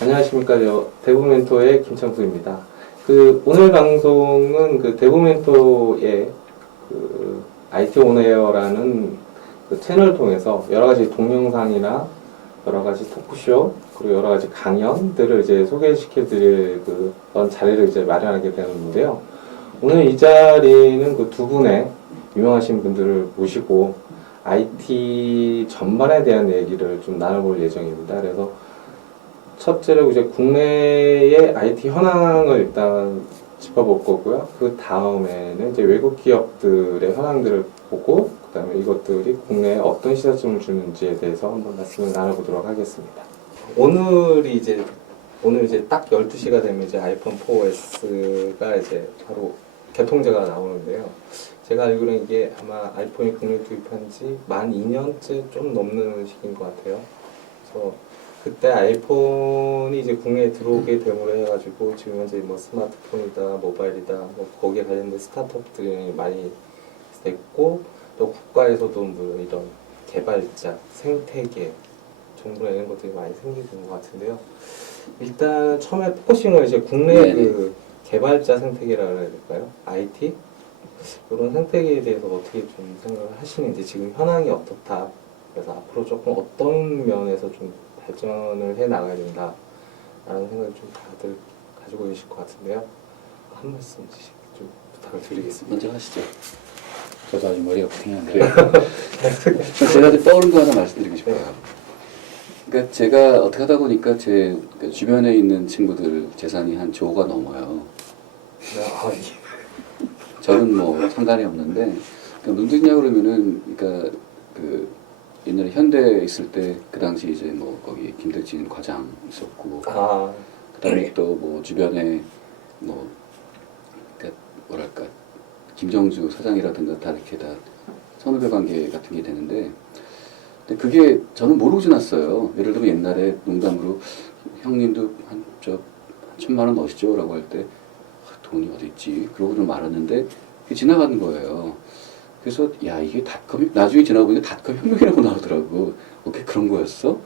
안녕하십니까. 대부멘토의 김창수입니다. 오늘 방송은 대부멘토의 IT 온에어라는 채널을 통해서 여러 가지 동영상이나 여러 가지 토크쇼, 그리고 여러 가지 강연들을 이제 소개시켜 드릴 그런 자리를 이제 마련하게 되었는데요. 오늘 이 자리는 두 분의 유명하신 분들을 모시고 IT 전반에 대한 얘기를 좀 나눠볼 예정입니다. 그래서 첫째로 이제 국내의 IT 현황을 일단 짚어볼 거고요. 그 다음에는 이제 외국 기업들의 현황들을 보고, 그 다음에 이것들이 국내에 어떤 시사점을 주는지에 대해서 한번 말씀을 나눠보도록 하겠습니다. 오늘 이제 딱 12시가 되면 이제 아이폰 4S가 이제 바로 개통제가 나오는데요. 제가 알기로는 이게 아마 아이폰이 국내에 도입한 지 만 2년째 좀 넘는 시기인 것 같아요. 그래서 그때 아이폰이 이제 국내에 들어오게 됨으로 해가지고 지금 현재 뭐 스마트폰이다, 모바일이다, 뭐 거기에 관련된 스타트업들이 많이 됐고, 또 국가에서도 뭐 이런 개발자, 생태계, 정부나 이런 것들이 많이 생기고 있는 것 같은데요. 일단 처음에 포커싱을 이제 국내 개발자 생태계라고 해야 될까요? IT? 이런 생태계에 대해서 어떻게 좀 생각을 하시는지, 지금 현황이 어떻다, 그래서 앞으로 조금 어떤 면에서 좀 발전을 해 나가야 된다 라는 생각을 좀 다들 가지고 계실 것 같은데요. 한 말씀씩 좀 부탁을 드리겠습니다. 먼저 하시죠. 저도 아직 머리가 부팅한데 제가 떠오른 거 하나 말씀드리고 싶어요. 그러니까 제가 어떻게 하다 보니까 제 주변에 있는 친구들 재산이 한 조가 넘어요. 저는 뭐 상관이 없는데, 그러니까 무슨 얘기냐 그러면은, 그러니까 옛날에 현대에 있을 때 그 당시 이제 뭐 거기 김대진 과장 있었고, 그다음에 또 뭐 주변에 뭐 그러니까 뭐랄까 김정주 사장이라든가 다 이렇게 다 선후배 관계 같은 게 되는데, 근데 그게 저는 모르고 지났어요. 예를 들면 옛날에 농담으로 형님도 한 1,000만 원 넣으시죠? 라고 할 때 돈이 어디 있지? 그러고 좀 말았는데 그게 지나가는 거예요. 그래서 야, 이게 닷컴이 나중에 지나고 보니까 닷컴 혁명이라고 나오더라고. 오케이, 그런 거였어?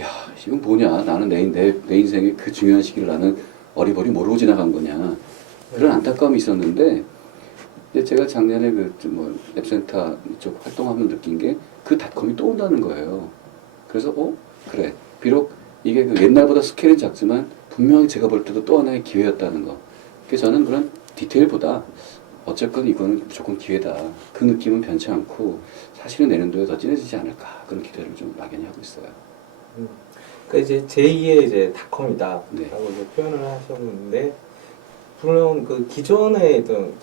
야, 이건 뭐냐? 나는 내 인생의 그 중요한 시기를 나는 어리버리 모르고 지나간 거냐? 그런 안타까움이 있었는데, 근데 제가 작년에 뭐 앱센터 이쪽 활동하면 느낀 게 그 닷컴이 또 온다는 거예요. 그래서 그래. 비록 이게 옛날보다 스케일은 작지만 분명히 제가 볼 때도 또 하나의 기회였다는 거. 그래서 저는 그런 디테일보다 어쨌건 이거는 무조건 기회다. 그 느낌은 변치 않고 사실은 내년도에 더 진해지지 않을까, 그런 기대를 좀 막연히 하고 있어요. 그러니까 이제 제2의 이제 닷컴이다 네. 라고 이제 표현을 하셨는데, 물론 그 기존에 있던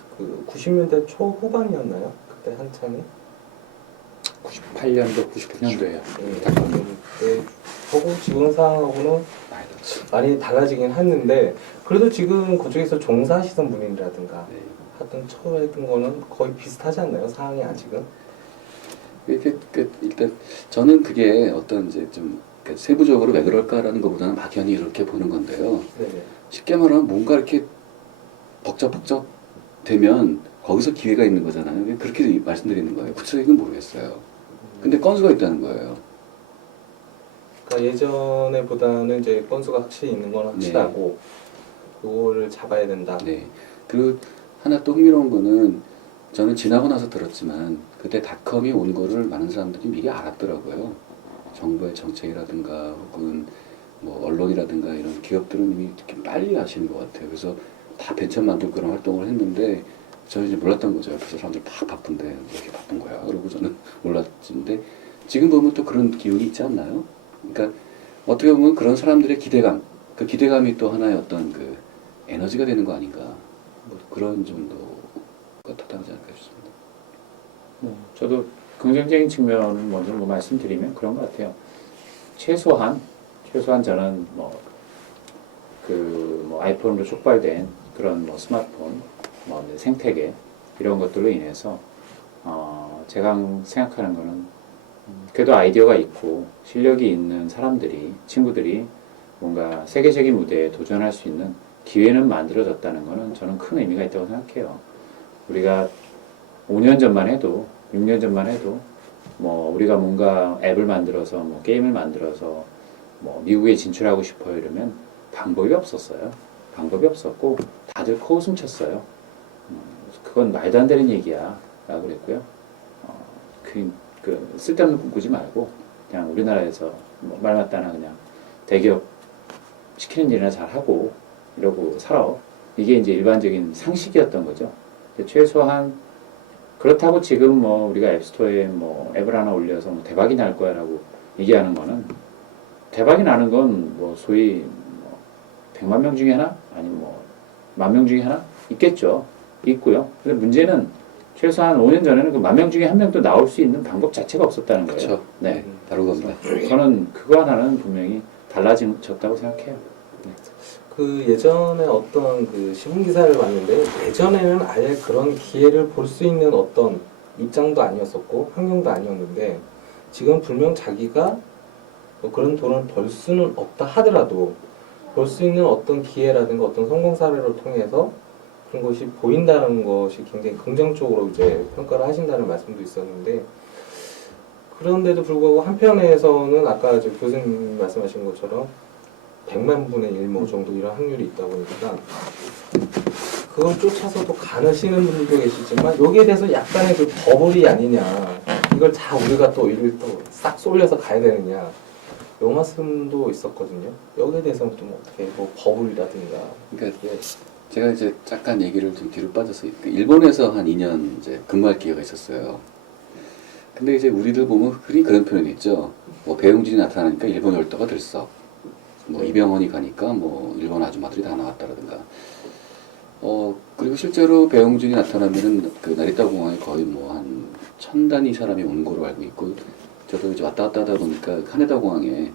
90년대 초후반이었나요? 그때 한창이? 98년도, 99년도에요. 하고 지금 상황하고는 많이 달라지긴 했는데, 그래도 지금 그쪽에서 종사하시던 분이라든가 하여튼 처음 했던 거는 거의 비슷하지 않나요? 상황이 아직은? 일단 저는 그게 어떤 이제 좀 세부적으로 왜 그럴까라는 것보다는 막연히 이렇게 보는 건데요. 네네. 쉽게 말하면 뭔가 이렇게 벅적벅적 되면 거기서 기회가 있는 거잖아요. 그렇게 말씀드리는 거예요. 구체적인 건 모르겠어요. 근데 건수가 있다는 거예요. 그러니까 예전에보다는 이제 건수가 확실히 있는 건 확실하고, 그거를 잡아야 된다. 네. 그리고 하나 또 흥미로운 거는, 저는 지나고 나서 들었지만 그때 닷컴이 온 거를 많은 사람들이 미리 알았더라고요. 정부의 정책이라든가 혹은 뭐 언론이라든가 이런 기업들은 이미 이렇게 빨리 아시는 것 같아요. 그래서 다 벤처 만들고 그런 활동을 했는데 저는 이제 몰랐던 거죠. 옆에서 사람들 막 바쁜데 왜 이렇게 바쁜 거야? 그러고 저는 몰랐는데, 지금 보면 또 그런 기운이 있지 않나요? 그러니까 어떻게 보면 그런 사람들의 기대감, 그 기대감이 또 하나의 어떤 에너지가 되는 거 아닌가, 뭐 그런 정도가 타당하지 않을까 싶습니다. 저도 긍정적인 측면을 먼저 말씀드리면 그런 것 같아요. 최소한 저는 아이폰으로 촉발된 그런 스마트폰, 생태계 이런 것들로 인해서 제가 생각하는 거는 그래도 아이디어가 있고 실력이 있는 친구들이 뭔가 세계적인 무대에 도전할 수 있는 기회는 만들어졌다는 거는 저는 큰 의미가 있다고 생각해요. 우리가 5년 전만 해도, 6년 전만 해도 우리가 뭔가 앱을 만들어서 게임을 만들어서 미국에 진출하고 싶어요 이러면 방법이 없었어요. 방법이 없었고 다들 코웃음 쳤어요. 그건 말도 안 되는 얘기야 라고 그랬고요. 그 쓸데없는 꿈 꾸지 말고 그냥 우리나라에서 뭐말 맞다나 그냥 대기업 시키는 일이나 잘하고 이러고 살아. 이게 이제 일반적인 상식이었던 거죠. 최소한 그렇다고 지금 뭐 우리가 앱스토어에 뭐 앱을 하나 올려서 뭐 대박이 날 거야라고 얘기하는 거는 대박이 나는 건 뭐 소위 뭐 100만 명 중에 하나 아니면 뭐 10,000명 중에 하나 있겠죠. 있고요. 근데 문제는 최소한 5년 전에는 그 10,000명 중에 한 명도 나올 수 있는 방법 자체가 없었다는 거예요. 그렇죠. 네, 바로 그겁니다. 저는 그거 하나는 분명히 달라졌다고 생각해요. 그 예전에 어떤 그 신문 기사를 봤는데 예전에는 아예 그런 기회를 볼 수 있는 어떤 입장도 아니었었고 환경도 아니었는데 지금 분명 자기가 뭐 그런 돈을 벌 수는 없다 하더라도 볼 수 있는 어떤 기회라든가 어떤 성공 사례를 통해서 그런 것이 보인다는 것이 굉장히 긍정적으로 이제 평가를 하신다는 말씀도 있었는데 그런데도 불구하고 한편에서는 아까 이제 교수님 말씀하신 것처럼 100만 분의 1 뭐 정도 이런 확률이 있다 보니까 그걸 쫓아서도 가시는 분들도 계시지만 여기에 대해서 약간의 그 버블이 아니냐 이걸 다 우리가 또 이를 또 싹 쏠려서 가야 되느냐 요 말씀도 있었거든요. 여기에 대해서는 좀 어떻게 뭐 버블이라든가 그러니까 제가 이제 잠깐 얘기를 좀 뒤로 빠져서 일본에서 한 2년 이제 근무할 기회가 있었어요. 근데 이제 우리들 보면 흔히 그런 표현이 있죠. 뭐 배용진이 나타나니까 일본 열도가 들썩. 뭐 이병헌이 가니까 뭐 일본 아줌마들이 다 나왔다라든가. 그리고 실제로 배용준이 나타나면은 그 나리타 공항에 거의 뭐 한 1,000단위 사람이 온 거로 알고 있고, 저도 이제 왔다 갔다 하다 보니까 카네다 공항에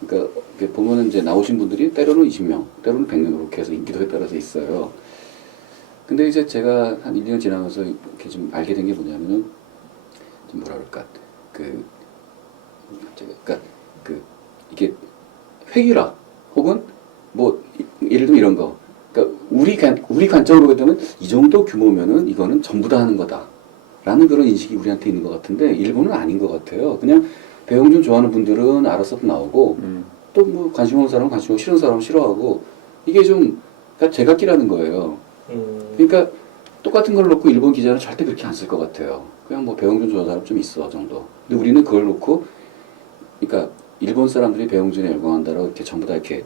그러니까 이렇게 보면은 이제 나오신 분들이 때로는 20명, 때로는 100명 이렇게 해서 인기도에 따라서 있어요. 근데 이제 제가 한 1년 지나면서 이렇게 좀 알게 된 게 뭐냐면은 좀 뭐라 그럴까 그러니까 이게 회의라 혹은 뭐 예를 들면 이런 거. 그러니까 우리 관점으로 보게 되면 이 정도 규모면은 이거는 전부 다 하는 거다라는 그런 인식이 우리한테 있는 것 같은데 일본은 아닌 것 같아요. 그냥 배용준 좋아하는 분들은 알아서 나오고 또 뭐 관심 없는 사람은 관심 없고 싫은 사람은 싫어하고 이게 좀 그러니까 제각기라는 거예요. 그러니까 똑같은 걸 놓고 일본 기자는 절대 그렇게 안 쓸 것 같아요. 그냥 뭐 배용준 좋아하는 사람 좀 있어 정도. 근데 우리는 그걸 놓고 그러니까 일본 사람들이 배용준에 열광한다라고 이렇게 전부 다 이렇게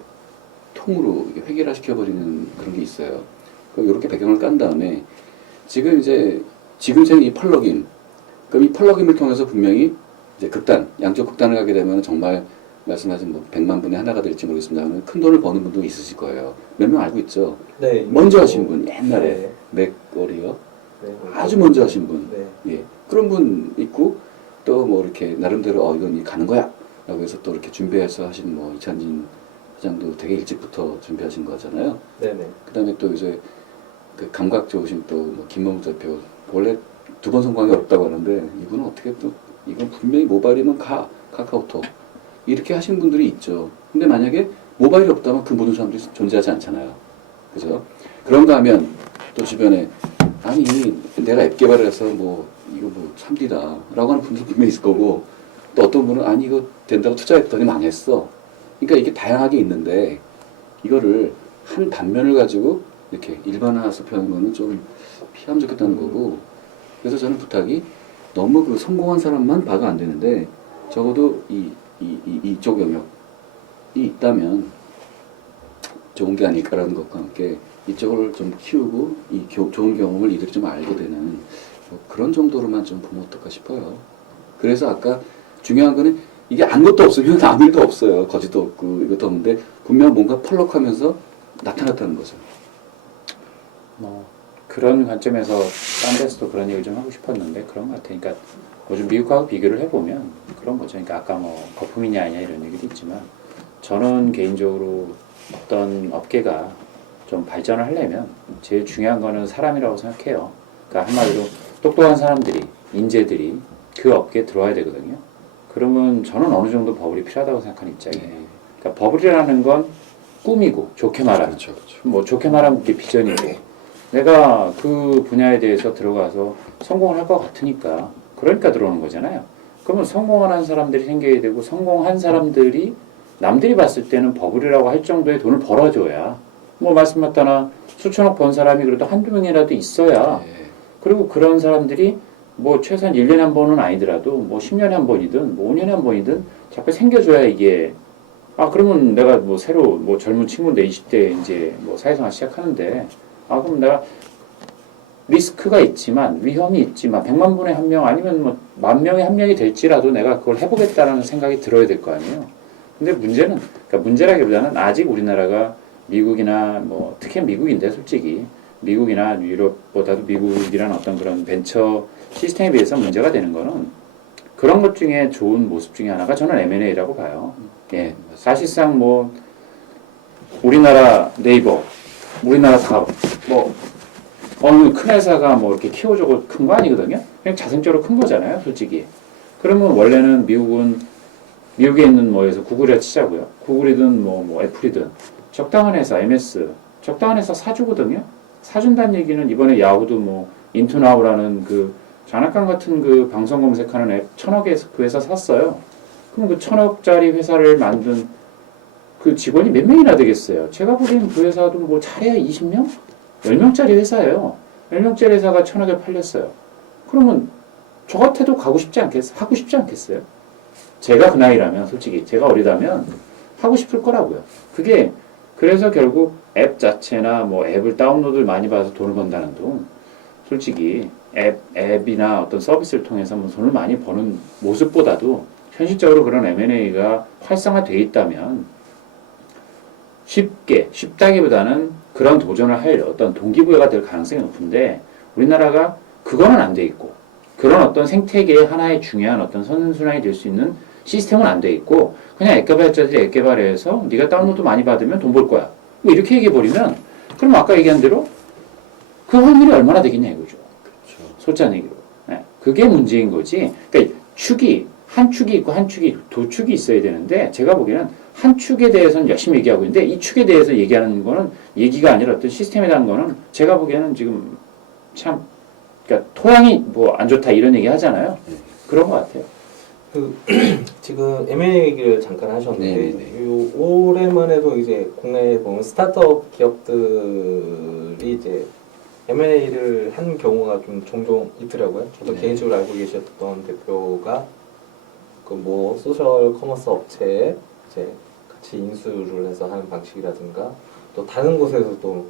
통으로 획일화 시켜버리는 그런 게 있어요. 이렇게 배경을 깐 다음에 지금 생 이 펄럭임, 그럼 이 펄럭임을 통해서 분명히 이제 양쪽 극단을 가게 되면 정말 말씀하신 뭐 100만 분의 하나가 될지 모르겠습니다만 큰 돈을 버는 분도 있으실 거예요. 몇 명 알고 있죠? 네. 먼저 하신 분, 옛날에 네. 맥거리요. 네. 아주 먼저 하신 분. 네. 예. 그런 분 있고 또 뭐 이렇게 나름대로 이건 가는 거야. 라고 해서 또 이렇게 준비해서 하신 뭐 이찬진 회장도 되게 일찍부터 준비하신 거잖아요. 네네. 그다음에 또 이제 그 감각 좋으신 또 뭐 김범수 대표 원래 2번 성공하기 어렵다고 하는데 이분은 어떻게 또 이건 분명히 모바일이면 카카오톡 이렇게 하신 분들이 있죠. 근데 만약에 모바일이 없다면 그 모든 사람들이 존재하지 않잖아요. 그죠? 그런가 하면 또 주변에 아니 내가 앱 개발을 해서 뭐 이거 뭐 3D다 라고 하는 분도 분명히 있을 거고 또 어떤 분은 아니 이거 된다고 투자했더니 망했어. 그러니까 이게 다양하게 있는데 이거를 한 단면을 가지고 이렇게 일반화해서 표현하는 거는 좀 피하면 좋겠다는 거고 그래서 저는 부탁이 너무 그 성공한 사람만 봐도 안 되는데 적어도 이쪽 영역이 있다면 좋은 게 아닐까라는 것과 함께 이쪽을 좀 키우고 좋은 경험을 이들이 좀 알게 되는 뭐 그런 정도로만 좀 보면 어떨까 싶어요. 그래서 아까 중요한 거는 이게 아무것도 없으면 아무 일도 없어요. 거지도 없고 이것도 없는데 분명 뭔가 펄럭하면서 나타났다는 거죠. 뭐 그런 관점에서 딴 데서도 그런 얘기를 좀 하고 싶었는데 그런 것 같아요. 그러니까 요즘 미국하고 비교를 해보면 그런 거죠. 그러니까 아까 뭐 거품이냐 아니냐 이런 얘기도 있지만 저는 개인적으로 어떤 업계가 좀 발전을 하려면 제일 중요한 거는 사람이라고 생각해요. 그러니까 한마디로 똑똑한 사람들이 인재들이 그 업계에 들어와야 되거든요. 그러면 저는 어느 정도 버블이 필요하다고 생각하는 입장이에요. 그러니까 버블이라는 건 꿈이고 좋게 말하면 그렇죠. 뭐 좋게 말하면 그게 비전이고 내가 그 분야에 대해서 들어가서 성공을 할 것 같으니까 그러니까 들어오는 거잖아요. 그러면 성공을 한 사람들이 생겨야 되고 성공한 사람들이 남들이 봤을 때는 버블이라고 할 정도의 돈을 벌어줘야 뭐 말씀하셨다나 수천억 번 사람이 그래도 한두 명이라도 있어야 네. 그리고 그런 사람들이 뭐 최소한 1년에 한 번은 아니더라도 뭐 10년에 한 번이든 뭐 5년에 한 번이든 자꾸 생겨줘야 이게 그러면 내가 뭐 새로 뭐 젊은 친구인데 20대 이제 뭐 사회생활 시작하는데 그럼 내가 리스크가 있지만 위험이 있지만 100만 분의 한 명 아니면 뭐 10,000명에 한 명이 될지라도 내가 그걸 해보겠다라는 생각이 들어야 될 거 아니에요. 근데 문제는 그러니까 문제라기보다는 아직 우리나라가 미국이나 뭐 특히 미국인데 솔직히 미국이나 유럽보다도 미국이라는 어떤 그런 벤처 시스템에 비해서 문제가 되는 거는 그런 것 중에 좋은 모습 중에 하나가 저는 M&A라고 봐요. 예, 사실상 뭐 우리나라 네이버, 우리나라 사업, 뭐 어느 큰 회사가 뭐 이렇게 키워주고 큰 거 아니거든요. 그냥 자생적으로 큰 거잖아요, 솔직히. 그러면 원래는 미국에 있는 뭐에서 구글이라 치자고요. 구글이든 뭐 애플이든 적당한 회사, MS 적당한 회사 사주거든요. 사준다는 얘기는 이번에 야후도 뭐 인투나우라는 그 장난감 같은 그 방송 검색하는 앱 1,000억에 그 회사 샀어요. 그럼 그 1,000억짜리 회사를 만든 그 직원이 몇 명이나 되겠어요? 제가 보기엔 그 회사도 뭐 잘해야 20명? 10명짜리 회사예요. 10명짜리 회사가 1,000억에 팔렸어요. 그러면 저 같아도 하고 싶지 않겠어요? 제가 그 나이라면, 솔직히, 제가 어리다면 하고 싶을 거라고요. 그래서 결국 앱 자체나 뭐 앱을 다운로드를 많이 받아서 돈을 번다는 돈, 솔직히 앱이나 어떤 서비스를 통해서 뭐 돈을 많이 버는 모습보다도 현실적으로 그런 M&A가 활성화되어 있다면 쉽다기보다는 그런 도전을 할 어떤 동기부여가 될 가능성이 높은데 우리나라가 그거는 안 돼 있고 그런 어떤 생태계의 하나의 중요한 어떤 선순환이 될 수 있는 시스템은 안 돼 있고 그냥 앱 개발자들이 앱 개발해서 네가 다운로드 많이 받으면 돈 벌 거야. 뭐 이렇게 얘기해버리면 그럼 아까 얘기한 대로 그 확률이 얼마나 되겠냐 이거죠. 그렇죠. 솔직한 얘기로. 네. 그게 문제인 거지. 그러니까 한 축이 있고 한 축이 두 축이 있어야 되는데 제가 보기에는 한 축에 대해서는 열심히 얘기하고 있는데 이 축에 대해서 얘기하는 거는 얘기가 아니라 어떤 시스템에 대한 거는 제가 보기에는 지금 참 그러니까 토양이 뭐 안 좋다 이런 얘기 하잖아요. 그런 것 같아요. 지금 M&A 얘기를 잠깐 하셨는데 네네네. 요 올해만 해도 이제 국내에 보면 스타트업 기업들이 이제 M&A를 한 경우가 좀 종종 있더라고요. 저도 네. 개인적으로 알고 계셨던 대표가 그 뭐 소셜 커머스 업체에 이제 같이 인수를 해서 하는 방식이라든가 또 다른 곳에서도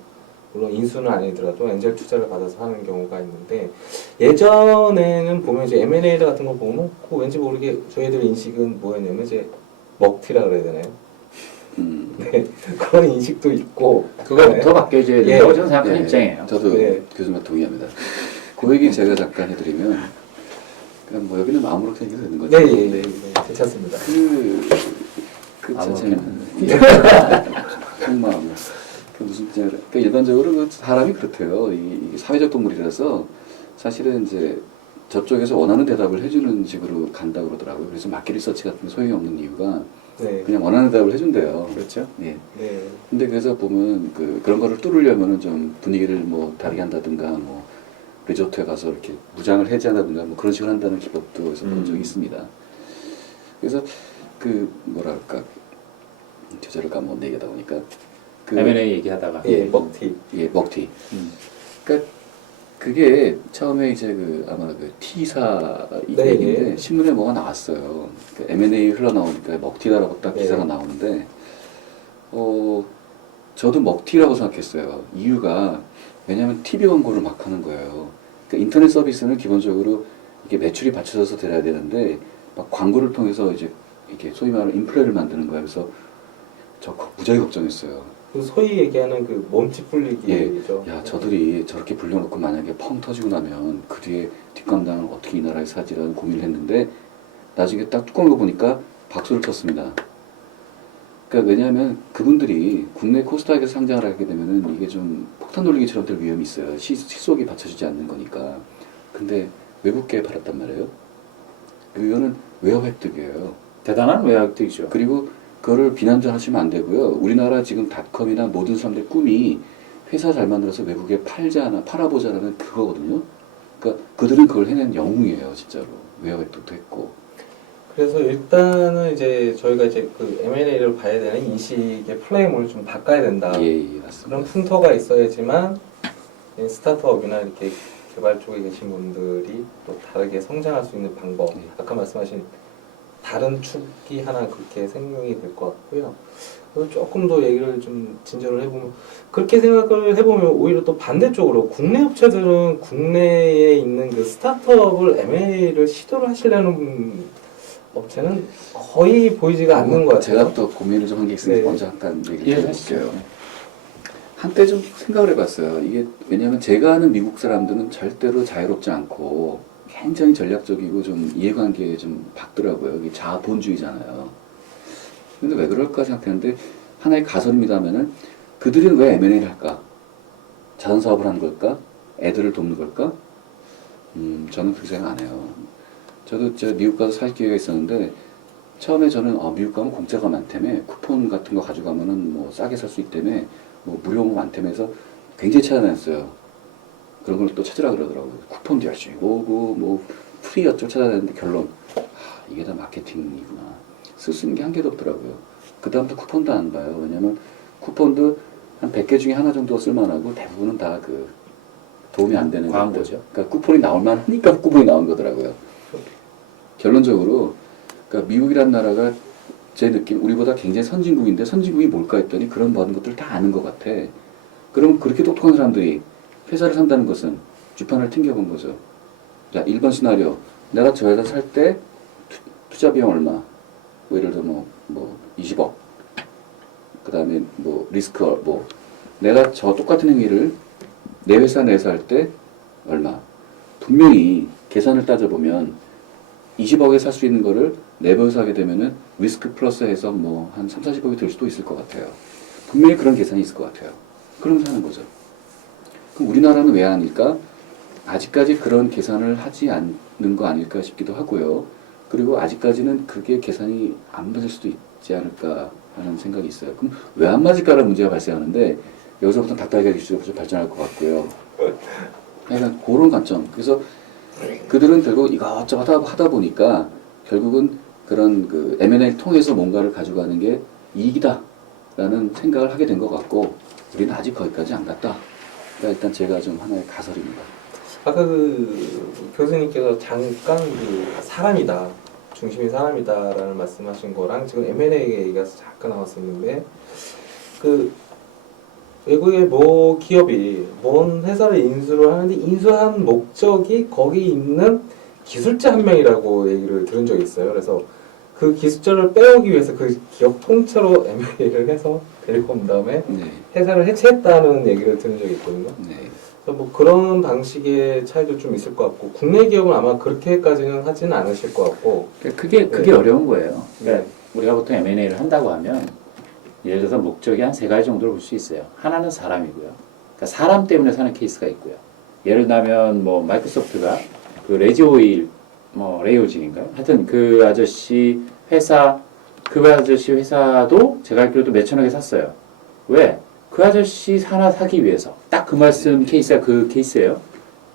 물론 인수는 아니더라도 엔젤 투자를 받아서 하는 경우가 있는데 예전에는 보면 이제 M&A 같은 거 보면 그 왠지 모르게 저희들 인식은 뭐였냐면 이제 먹튀라 그래야 되나요? 네, 그런 인식도 있고 그거부터 바뀌어져야 된다고 저는 생각하는 네, 입장이에요. 저도 네. 교수님과 동의합니다. 그 얘기 제가 잠깐 해드리면 그냥 뭐 여기는 아무렇게 해도 되는 거죠. 네, 예, 예, 네, 괜찮습니다. 그 아무렇게나. 자체는 정말 그 무슨 그러니까 일반적으로 그 사람이 그렇대요. 이 사회적 동물이라서 사실은 이제 저쪽에서 원하는 대답을 해주는 식으로 간다 그러더라고요. 그래서 마켓 리서치 같은 게 소용이 없는 이유가 네, 그냥 원하는 대답을 해준대요. 그렇죠. 예. 네, 근데 그래서 보면 그런 거를 뚫으려면은 좀 분위기를 뭐 다르게 한다든가 뭐 리조트에 가서 이렇게 무장을 해제한다든가 뭐 그런 식으로 한다는 기법도 그래서 본 적이 있습니다. 그래서 그 뭐랄까 제자를 까먹는 얘기하다 보니까 그 M&A 얘기하다가 예, 먹튀. 예, 먹튀. 그러니까 그게 처음에 이제 그 아마 그 T사 네, 얘기인데 예. 신문에 뭐가 나왔어요. 그 M&A 흘러나오니까 먹튀다라고 딱 네. 기사가 나오는데 저도 먹튀라고 생각했어요. 이유가 왜냐하면 TV 광고를 막 하는 거예요. 그러니까 인터넷 서비스는 기본적으로 이게 매출이 받쳐져서 돼야 되는데 막 광고를 통해서 이제 이게 소위 말하는 인플레를 만드는 거예요. 그래서 저 무지하게 걱정했어요. 그 소위 얘기하는 그 몸집 불리기죠. 야, 저들이 저렇게 불려놓고 만약에 펑 터지고 나면 그 뒤에 뒷감당을 어떻게 이 나라에 사지라는 고민을 했는데 나중에 딱 뚜껑을 보니까 박수를 쳤습니다. 그러니까 왜냐하면 그분들이 국내 코스닥에서 상장을 하게 되면은 이게 좀 폭탄 돌리기처럼 될 위험이 있어요. 시속이 받쳐주지 않는 거니까. 근데 외국계에 팔았단 말이에요. 이거는 외화 획득이에요. 대단한 외학득이죠. 그리고 그거를 비난하시면 안 되고요. 우리나라 지금 닷컴이나 모든 사람들의 꿈이 회사 잘 만들어서 외국에 팔아보자라는 그거거든요. 그러니까 그들은 그걸 해낸 영웅이에요, 진짜로. 외화 획득도 했고. 그래서 일단은 이제 저희가 이제 그 M&A를 봐야 되는 인식의 프레임을 좀 바꿔야 된다. 예, 맞습니다. 그런 풍토가 있어야지만 이 스타트업이나 이렇게 개발 쪽에 계신 분들이 또 다르게 성장할 수 있는 방법. 네. 아까 말씀하신 다른 축이 하나 그렇게 생성이 될 것 같고요. 그리고 조금 더 얘기를 좀 진전을 해보면 그렇게 생각을 해보면 오히려 또 반대쪽으로 국내 업체들은 국내에 있는 그 스타트업을 M&A를 시도를 하시려는 업체는 거의 보이지가 않는 것 같아요. 제가 또 고민을 좀 한 게 있으니까 네. 먼저 잠깐 예, 얘기를 하시죠. 해볼게요. 한때 좀 생각을 해봤어요. 이게 왜냐하면 제가 아는 미국 사람들은 절대로 자유롭지 않고 굉장히 전략적이고 좀 이해관계에 좀 박더라고요. 이게 자본주의잖아요. 근데 왜 그럴까 생각했는데 하나의 가설입니다 하면은 그들은 왜 M&A를 할까? 자선사업을 하는 걸까? 애들을 돕는 걸까? 저는 그렇게 생각 안 해요. 저도 제가 미국 가서 살 기회가 있었는데 처음에 저는 미국 가면 공짜가 많다며 쿠폰 같은 거 가져가면은 뭐 싸게 살 수 있다며 뭐 무료가 많다며 해서 굉장히 찾아다녔어요. 그런 걸 또 찾으라 그러더라고요. 쿠폰도 열심히 모으고 뭐 프리 어쩌고 찾아다녔는데 결론 이게 다 마케팅이구나. 쓸 수 있는 게 한 개도 없더라고요. 그 다음부터 쿠폰도 안 봐요. 왜냐면 쿠폰도 한 100개 중에 하나 정도 쓸만하고 대부분은 다 그 도움이 안 되는 광고죠. 것들. 그러니까 쿠폰이 나올만 하니까 쿠폰이 나온 거더라고요. 결론적으로 그러니까 미국이란 나라가 제 느낌 우리보다 굉장히 선진국인데 선진국이 뭘까 했더니 그런 모든 것들을 다 아는 것 같아. 그럼 그렇게 똑똑한 사람들이 회사를 산다는 것은 주판을 튕겨본 거죠. 자, 1번 시나리오. 내가 저 회사 살 때 투자 비용 얼마? 뭐 예를 들어 뭐 20억. 그 다음에 뭐 리스크 뭐 내가 저 똑같은 행위를 내 회사 내에서 할 때 얼마? 분명히 계산을 따져보면 20억에 살 수 있는 거를 내 회사 하게 되면은 리스크 플러스 해서 뭐 한 3, 40억이 될 수도 있을 것 같아요. 분명히 그런 계산이 있을 것 같아요. 그러면서 하는 거죠. 그럼 우리나라는 왜 아닐까? 아직까지 그런 계산을 하지 않는 거 아닐까 싶기도 하고요. 그리고 아직까지는 그게 계산이 안 맞을 수도 있지 않을까 하는 생각이 있어요. 그럼 왜 안 맞을까라는 문제가 발생하는데 여기서부터 닭다리가 기술로 좀 발전할 것 같고요. 약간 그런 관점. 그래서 그들은 결국 이것저것 하다 보니까 결국은 그런 그 M&A를 통해서 뭔가를 가져가는 게 이익이다라는 생각을 하게 된 것 같고 우리는 아직 거기까지 안 갔다. 그러니까 일단 제가 좀 하나의 가설입니다. 아까 그 교수님께서 잠깐 그 사람이다, 중심이 사람이다라는 말씀하신 거랑 지금 M&A 얘기가 잠깐 나왔었는데 그 외국의 모 기업이 뭔 회사를 인수를 하는데 인수한 목적이 거기 있는 기술자 한 명이라고 얘기를 들은 적이 있어요. 그래서 그 기술자를 빼오기 위해서 그 기업 통째로 M&A를 해서 데리고 온 다음에 네. 회사를 해체했다는 얘기를 들은 적이 있거든요. 네. 그래서 뭐 그런 방식의 차이도 좀 있을 것 같고 국내 기업은 아마 그렇게까지는 하지는 않으실 것 같고 그게 네. 어려운 거예요. 그러니까 네. 우리가 보통 M&A를 한다고 하면 예를 들어서 목적이 한 세 가지 정도로 볼 수 있어요. 하나는 사람이고요. 그러니까 사람 때문에 사는 케이스가 있고요. 예를 들면 뭐 마이크로소프트가 그 레지오일 뭐 레이오진인가요? 하여튼 그 아저씨 회사도 제가 알기로도 몇천억에 샀어요. 왜? 그 아저씨 하나 사기 위해서 딱 그 말씀 케이스가 그 케이스예요.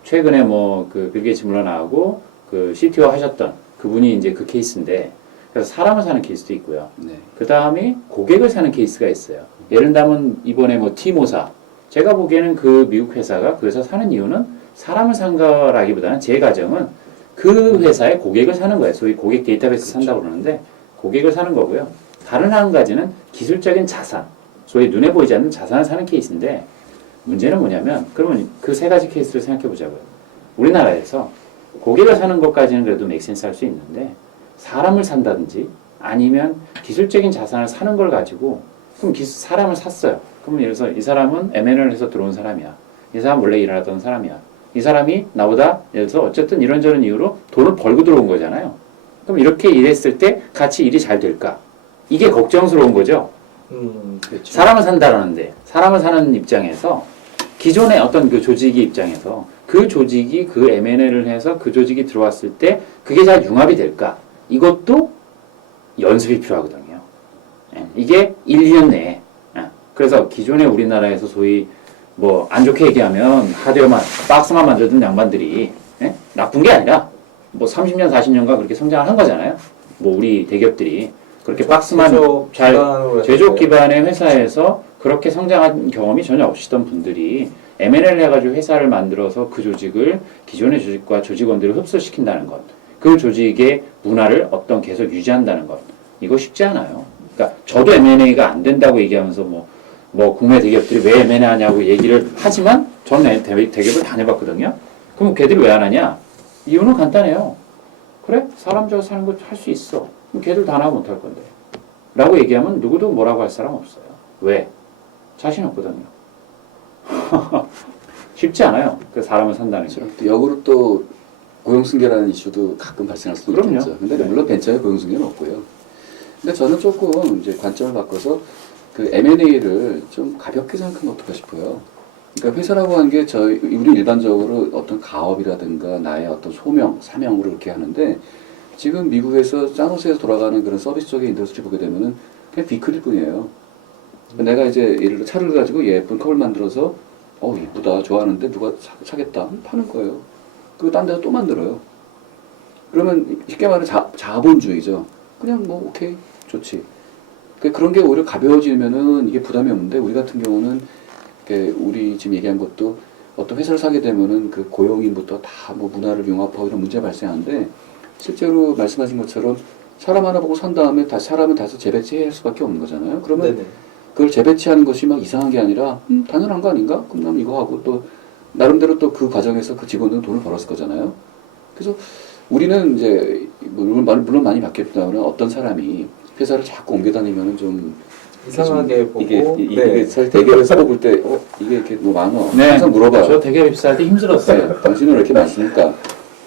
최근에 뭐 그 빌 게이츠 물러나고 그 CTO 하셨던 그분이 이제 그 케이스인데 그래서 사람을 사는 케이스도 있고요. 네. 그 다음에 고객을 사는 케이스가 있어요. 예를 들면 이번에 뭐 티모사 제가 보기에는 그 미국 회사가 그 회사 사는 이유는 사람을 산 거라기보다는 제 가정은 그 회사의 고객을 사는 거예요. 소위 고객 데이터베이스 산다고 그러는데 고객을 사는 거고요. 다른 한 가지는 기술적인 자산, 소위 눈에 보이지 않는 자산을 사는 케이스인데 문제는 뭐냐면 그러면 그 세 가지 케이스를 생각해 보자고요. 우리나라에서 고객을 사는 것까지는 그래도 맥센스 할 수 있는데 사람을 산다든지 아니면 기술적인 자산을 사는 걸 가지고 그럼 사람을 샀어요. 그러면 예를 들어서 이 사람은 M&A를 해서 들어온 사람이야. 이 사람 원래 일하던 사람이야. 이 사람이 나보다 예를 들어서 어쨌든 이런저런 이유로 돈을 벌고 들어온 거잖아요. 그럼 이렇게 일했을 때 같이 일이 잘 될까? 이게 걱정스러운 거죠. 그렇죠. 사람을 산다라는데 사람을 사는 입장에서 기존의 어떤 그 조직의 입장에서 그 조직이 그 M&A를 해서 그 조직이 들어왔을 때 그게 잘 융합이 될까? 이것도 연습이 필요하거든요. 이게 1, 2년 내에. 그래서 기존에 우리나라에서 소위 뭐 안 좋게 얘기하면 하드웨어만 박스만 만들던 양반들이 나쁜 게 아니라 뭐 30년, 40년간 그렇게 성장을 한 거잖아요. 뭐 우리 대기업들이 그렇게 박스만 제조업 잘 기반으로 제조업 해서 기반의 회사에서 그렇게 성장한 경험이 전혀 없으시던 분들이 M&A를 해가지고 회사를 만들어서 그 조직을 기존의 조직과 조직원들을 흡수시킨다는 것, 그 조직의 문화를 어떤 계속 유지한다는 것, 이거 쉽지 않아요. 그러니까 저도 M&A가 안 된다고 얘기하면서 뭐 국내 대기업들이 왜 M&A 하냐고 얘기를 하지만 저는 대기업을 다녀봤거든요. 그럼 걔들이 왜 안 하냐? 이유는 간단해요. 그래? 사람 저 사는 거 할 수 있어. 그럼 걔들 다 나와 못할 건데. 라고 얘기하면 누구도 뭐라고 할 사람 없어요. 왜? 자신 없거든요. 쉽지 않아요. 그 사람을 산다는 게. 또 역으로 또 고용승계라는 이슈도 가끔 발생할 수도 그럼요. 있겠죠. 근데 네. 물론 벤처에 고용승계는 없고요. 근데 저는 조금 이제 관점을 바꿔서 그 M&A를 좀 가볍게 생각하면 어떨까 싶어요. 그러니까 회사라고 하는 게 우리 일반적으로 어떤 가업이라든가 나의 어떤 소명, 사명으로 이렇게 하는데 지금 미국에서 짠호스에서 돌아가는 그런 서비스 쪽의 인더스트리 보게 되면은 그냥 비클일 뿐이에요. 내가 이제 예를 들어 차를 가지고 예쁜 컵을 만들어서 이쁘다 좋아하는데 누가 사겠다 파는 거예요. 그거 딴 데서 또 만들어요. 그러면 쉽게 말해 자본주의죠. 그냥 뭐 오케이 좋지. 그런 게 오히려 가벼워지면은 이게 부담이 없는데 우리 같은 경우는 우리 지금 얘기한 것도 어떤 회사를 사게 되면은 그 고용인부터 다 뭐 문화를 융합하고 이런 문제가 발생하는데 실제로 말씀하신 것처럼 사람 하나 보고 산 다음에 다시 사람은 다시 재배치해야 할 수밖에 없는 거잖아요. 그러면 네네. 그걸 재배치하는 것이 막 이상한 게 아니라 당연한 거 아닌가? 그럼 난 이거 하고 또 나름대로 또 그 과정에서 그 직원들은 돈을 벌었을 거잖아요. 그래서 우리는 이제 물론 많이 바뀌었다면 어떤 사람이 회사를 자꾸 옮겨 다니면은 좀 이상하게 보고 이게 사실 대기업에서 뽑을 때 이게 이렇게 뭐 많아. 네. 항상 물어봐요. 저 대기업 입사할 때 힘들었어요. 네, 당신은 왜 이렇게 많습니까?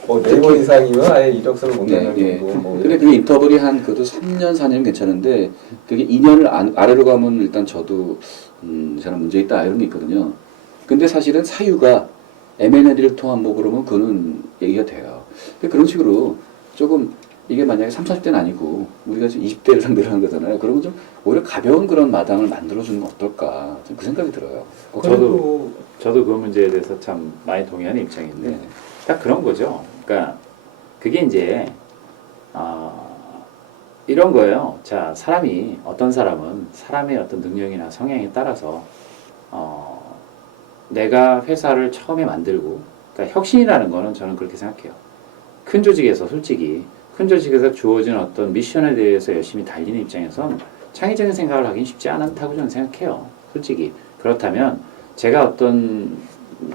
뭐 네이버 이상이면 아예 이력서를 못 네, 내는 예. 정도. 뭐 근데 그 인터벌이 한 그래도 3년 4년 괜찮은데 그게 2년을 아래로 가면 일단 저도 저는 문제 있다 이런 게 있거든요. 근데 사실은 사유가 M&A를 통한 뭐 그러면 그거는 얘기가 돼요. 그런 식으로 조금 이게 만약에 30, 40대는 아니고 우리가 지금 20대를 상대로 하는 거잖아요. 그러면 좀 오히려 가벼운 그런 마당을 만들어주는 건 어떨까 좀 그 생각이 들어요. 저도 그 문제에 대해서 참 많이 동의하는 입장인데 네. 딱 그런 거죠. 그러니까 그게 이제 이런 거예요. 자, 어떤 사람은 사람의 어떤 능력이나 성향에 따라서 내가 회사를 처음에 만들고, 그러니까 혁신이라는 거는 저는 그렇게 생각해요. 큰 조직에서 솔직히 큰 조직에서 주어진 어떤 미션에 대해서 열심히 달리는 입장에선 창의적인 생각을 하긴 쉽지 않다고 저는 생각해요. 솔직히. 그렇다면 제가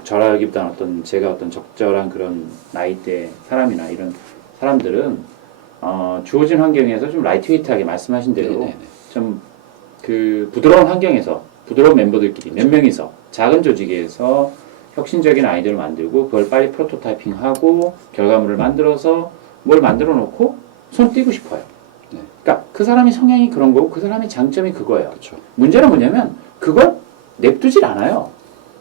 제가 어떤 적절한 그런 나이대 사람이나 이런 사람들은 주어진 환경에서 좀 라이트웨이트하게 말씀하신 대로 네네네. 좀 그 부드러운 환경에서 부드러운 멤버들끼리 몇 명이서 작은 조직에서 혁신적인 아이디어를 만들고 그걸 빨리 프로토타이핑하고 결과물을 만들어서 뭘 만들어 놓고 손 띄고 싶어요. 네. 그러니까 그 사람이 성향이 그런 거고 그 사람의 장점이 그거예요. 그렇죠. 문제는 뭐냐면 그걸 냅두질 않아요.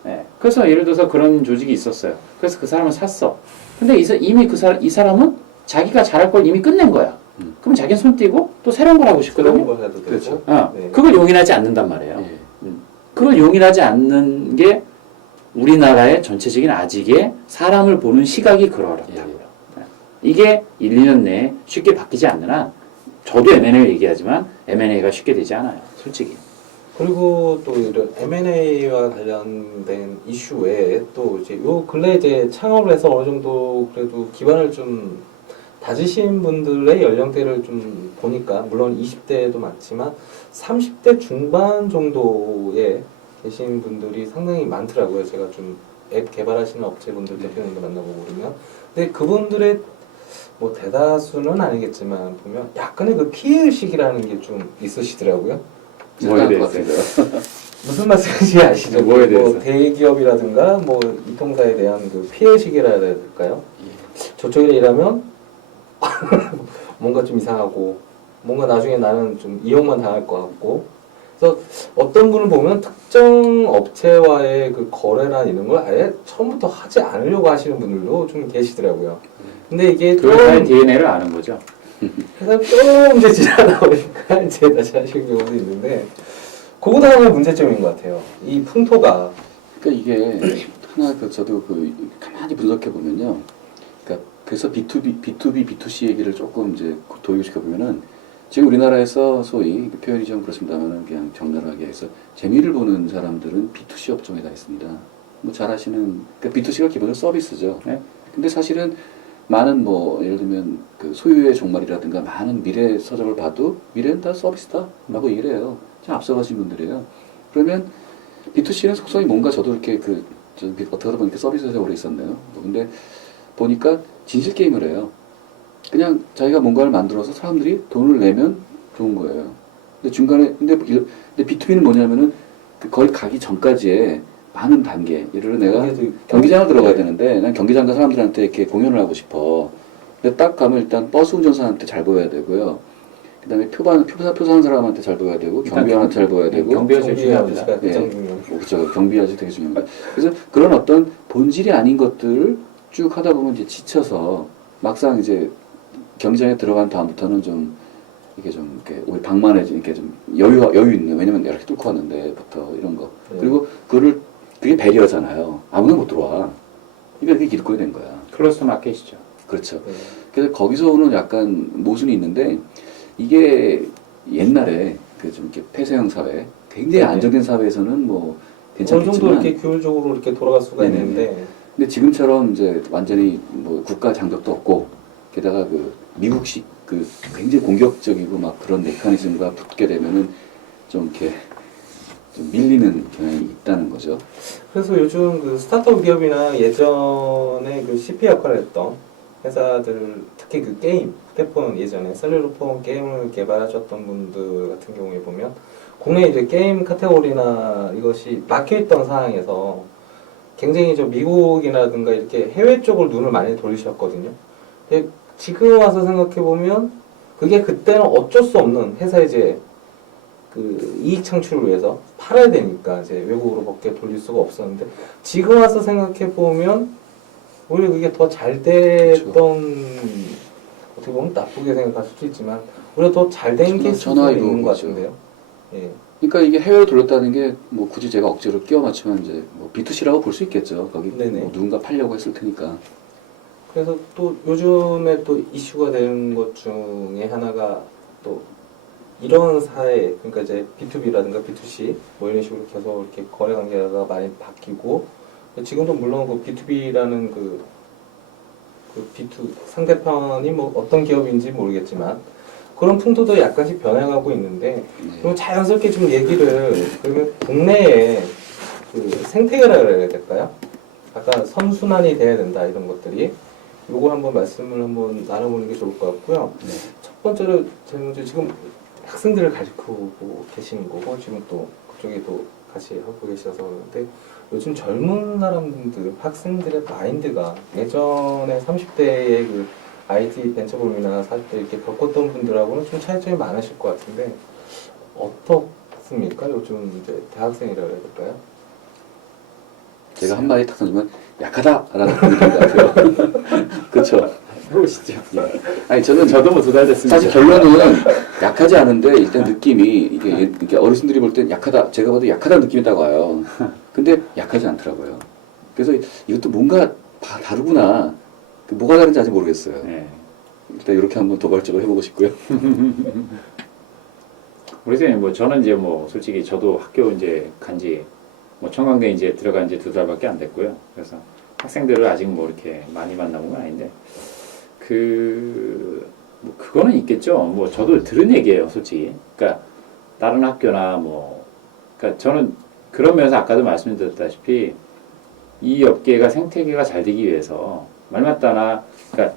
네. 그래서 예를 들어서 그런 조직이 있었어요. 그래서 그 사람을 샀어. 근데 이미 이 사람은 자기가 잘할 걸 이미 끝낸 거야. 그럼 자기는 손 띄고 또 새로운 걸 하고 그런 싶거든요. 걸 해도 되고. 그렇죠. 네. 그걸 용인하지 않는단 말이에요. 예. 그걸 용인하지 않는 게 우리나라의 전체적인 아직의 사람을 보는 시각이 그렇다고요. 이게 1, 2년 내에 쉽게 바뀌지 않는 한 저도 M&A를 얘기하지만 M&A가 쉽게 되지 않아요. 솔직히. 그리고 또 이런 M&A와 관련된 이슈 외에 또 이제 요 근래 이제 창업을 해서 어느 정도 그래도 기반을 좀 다지신 분들의 연령대를 좀 보니까 물론 20대도 많지만 30대 중반 정도에 계신 분들이 상당히 많더라고요. 제가 좀 앱 개발하시는 업체분들 대표님도 만나보고 그러면. 근데 그분들의 뭐 대다수는 아니겠지만 보면 약간의 그 피해의식이라는 게 좀 있으시더라고요. 뭐에 것 대해서? 같은데요. 무슨 말씀인지 아시죠? 뭐에 대해서? 뭐 대기업이라든가 뭐 이통사에 대한 그 피해의식이라 해야 될까요? 저쪽에 일하면 뭔가 좀 이상하고 뭔가 나중에 나는 좀 이용만 당할 것 같고 그래서 어떤 분을 보면 특정 업체와의 그 거래나 이런 걸 아예 처음부터 하지 않으려고 하시는 분들도 좀 계시더라고요. 근데 이게 그 회사의 DNA를 아는 거죠. 그래서 좀 이제 지나다 보니까 이제 다시 하시는 경우도 있는데 그거도 하나의 문제점인 것 같아요. 이 풍토가. 그러니까 이게 하나 저도 가만히 분석해 보면요. 그러니까 그래서 B2B, B2C 얘기를 조금 이제 도입을 시켜보면은 지금 우리나라에서 소위 표현이 좀 그렇습니다만은 그냥 적나라하게 해서 재미를 보는 사람들은 B2C 업종에 다 있습니다. 뭐 잘 아시는 그러니까 B2C가 기본적으로 서비스죠. 네. 근데 사실은 많은 뭐 예를 들면 그 소유의 종말이라든가 많은 미래 서적을 봐도 미래는 다 서비스다라고 얘기를 해요. 좀 앞서가신 분들이에요. 그러면 B2C는 속성이 뭔가 저도 이렇게 어떻게 하다 보니까 서비스에서 오래 있었네요. 근데 보니까 진실 게임을 해요. 그냥 자기가 뭔가를 만들어서 사람들이 돈을 내면 좋은 거예요. 근데 중간에 근데 B2B는 뭐냐면은 거의 가기 전까지의 많은 단계. 예를 들어 내가 경기장을 들어가야 되는데 난 경기장가 사람들한테 이렇게 공연을 하고 싶어. 근데 딱 가면 일단 버스 운전사한테 잘 보여야 되고요. 그다음에 표사하는 사람한테 잘 보여야 되고 경비원한테 잘 보여야 되고 경비가 제일 중요합니다. 그렇죠. 경비 아저씨 되게 중요합니다. 그래서 그런 어떤 본질이 아닌 것들을 쭉 하다 보면 이제 지쳐서 막상 이제 경기장에 들어간 다음부터는 좀 이게 좀 이렇게 우리 방만해지 이렇게 좀 여유 있는 왜냐면 이렇게 뚫고 왔는데부터 이런 거 그리고 그게 배려잖아요. 아무나 못 들어와. 그러니까 그게 길거리 된 거야. 클로스 마켓이죠. 그렇죠. 그래서 거기서 오는 약간 모순이 있는데 이게 옛날에 그 좀 이렇게 폐쇄형 사회, 굉장히 안정된 사회에서는 뭐 어느 정도 괜찮겠지만 이렇게 규율적으로 이렇게 돌아갈 수가 네네네. 있는데 근데 지금처럼 이제 완전히 뭐 국가 장벽도 없고 게다가 그 미국식 그 굉장히 공격적이고 막 그런 메커니즘과 붙게 되면은 좀 이렇게 좀 밀리는 경향이 있다는 거죠. 그래서 요즘 그 스타트업 기업이나 예전에 그 CP 역할을 했던 회사들 특히 그 게임 휴대폰 예전에 셀룰러폰 게임을 개발하셨던 분들 같은 경우에 보면 국내 이제 게임 카테고리나 이것이 막혀있던 상황에서 굉장히 좀 미국이라든가 이렇게 해외 쪽을 눈을 많이 돌리셨거든요. 근데 지금 와서 생각해 보면 그게 그때는 어쩔 수 없는 회사 이제 그 이익 창출을 위해서 팔아야 되니까 이제 외국으로 밖에 돌릴 수가 없었는데 지금 와서 생각해 보면 오히려 그게 더 잘 됐던 어떻게 보면 나쁘게 생각할 수도 있지만 오히려 더 잘 된 케이스가 있는 것 같은데요. 예. 그러니까 이게 해외로 돌렸다는 게 뭐 굳이 제가 억지로 끼워 맞추면 이제 뭐 B2C라고 볼 수 있겠죠. 거기 뭐 누군가 팔려고 했을 테니까. 그래서 또 요즘에 또 이슈가 되는 것 중에 하나가 또 이런 사회, 그러니까 이제 B2B라든가 B2C 뭐 이런 식으로 계속 이렇게 거래 관계가 많이 바뀌고 지금도 물론 그 B2B라는 그 B2 상대편이 뭐 어떤 기업인지 모르겠지만 그런 풍토도 약간씩 변해가고 있는데 그럼 자연스럽게 좀 얘기를 그러면 국내에 그 생태계라 그래야 될까요? 약간 선순환이 돼야 된다 이런 것들이 요거 한번 말씀을 한번 나눠보는 게 좋을 것 같고요. 첫 번째로 제 문제 지금 학생들을 가르치고 계시는 거고 지금 또 그쪽에 또 같이 하고 계셔서 그런데 요즘 젊은 사람들 학생들의 마인드가 예전에 30대의 그 IT 벤처볼이나 40대 이렇게 겪었던 분들하고는 좀 차이점이 많으실 것 같은데 어떻습니까? 요즘 이제 대학생이라 그래야 될까요? 제가 한마디 탁 던지면 약하다라는 분위기인 것 같아요. 그렇죠. 해보시죠. 예. 아니 저도 뭐 2달 됐습니다. 사실 결론은 약하지 않은데 일단 느낌이 이게 어르신들이 볼 땐 약하다. 제가 봐도 약하다는 느낌이 딱 와요. 근데 약하지 않더라고요. 그래서 이것도 뭔가 다르구나. 뭐가 다른지 아직 모르겠어요. 네. 일단 이렇게 한번 도발적으로 해보고 싶고요. 모르겠어요. 뭐 저는 이제 뭐 솔직히 저도 학교 이제 간지 뭐 청강대 이제 들어간 지 2달밖에 안 됐고요. 그래서 학생들을 아직 뭐 이렇게 많이 만나본 건 아닌데 뭐 그거는 있겠죠. 뭐 저도 들은 얘기예요, 솔직히. 그러니까 다른 학교나 뭐 그러니까 저는 그런 면에서 아까도 말씀드렸다시피 이 업계가 생태계가 잘 되기 위해서 말 맞다나 그러니까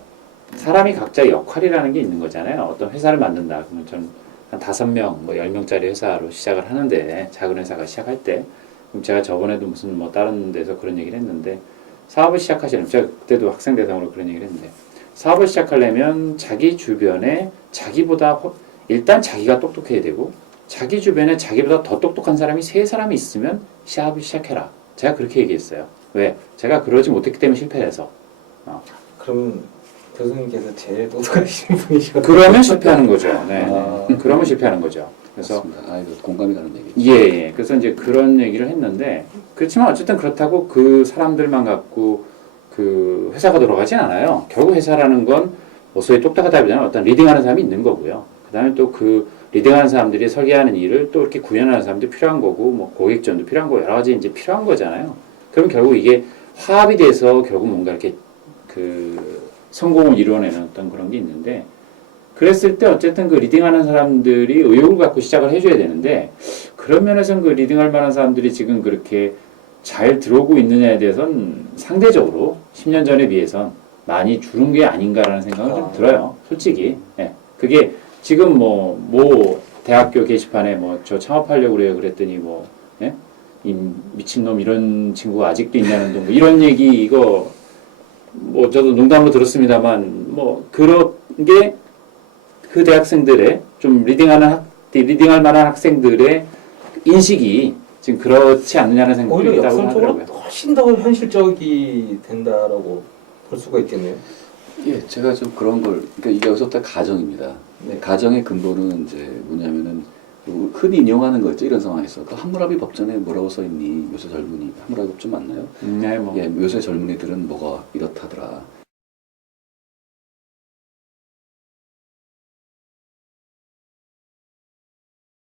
사람이 각자 역할이라는 게 있는 거잖아요. 어떤 회사를 만든다. 그러면 저는 한 5명, 뭐 10명짜리 회사로 시작을 하는데 작은 회사가 시작할 때 그럼 제가 저번에도 무슨 뭐 다른 데서 그런 얘기를 했는데 사업을 시작하시려면 제가 그때도 학생 대상으로 그런 얘기를 했는데 사업을 시작하려면 자기 주변에 자기보다 일단 자기가 똑똑해야 되고 자기 주변에 자기보다 더 똑똑한 사람이 3사람이 있으면 사업을 시작해라. 제가 그렇게 얘기했어요. 왜? 제가 그러지 못했기 때문에 실패해서. 그러면 교수님께서 제일 똑똑하신 분이시거든요. 그러면 실패하는 거죠. 네. 그러면 실패하는 거죠. 그래서 이거 공감이 가는 얘기. 예. 그래서 이제 그런 얘기를 했는데 그렇지만 어쨌든 그렇다고 그 사람들만 갖고 그 회사가 돌아가진 않아요. 결국 회사라는 건 뭐 소위 똑딱하다기보다는 어떤 리딩하는 사람이 있는 거고요. 그다음에 또 그 리딩하는 사람들이 설계하는 일을 또 이렇게 구현하는 사람도 필요한 거고, 뭐 고객전도 필요한 거고, 여러 가지 이제 필요한 거잖아요. 그럼 결국 이게 화합이 돼서 결국 뭔가 이렇게 그 성공을 이루어내는 어떤 그런 게 있는데, 그랬을 때 어쨌든 그 리딩하는 사람들이 의욕을 갖고 시작을 해줘야 되는데, 그런 면에서는 그 리딩할 만한 사람들이 지금 그렇게 잘 들어오고 있느냐에 대해서는 상대적으로 10년 전에 비해선 많이 줄은 게 아닌가라는 생각은 좀 들어요. 솔직히. 예. 그게 지금 뭐 대학교 게시판에 뭐 저 창업하려고 그래요 그랬더니 뭐 예? 이 미친놈 이런 친구가 아직도 있냐는 둥 뭐 이런 얘기 이거 뭐 저도 농담으로 들었습니다만 뭐 그런 게 그 대학생들의 좀 리딩할 만한 학생들의 인식이 지금 그렇지 않느냐는 생각이 오히려 있다고 역선적으로 하더라고요. 훨씬 더 현실적이 된다라고 볼 수가 있겠네요. 예, 제가 좀 그런 걸, 그러니까 이게 여기서부터 가정입니다. 네. 가정의 근본은 이제 뭐냐면은 흔히 인용하는 거죠. 이런 상황에서 그 함무라비 법전에 뭐라고 써 있니? 요새 젊은이 함무라비 법전 맞나요? 네, 뭐. 예, 요새 젊은이들은 뭐가 이렇다더라.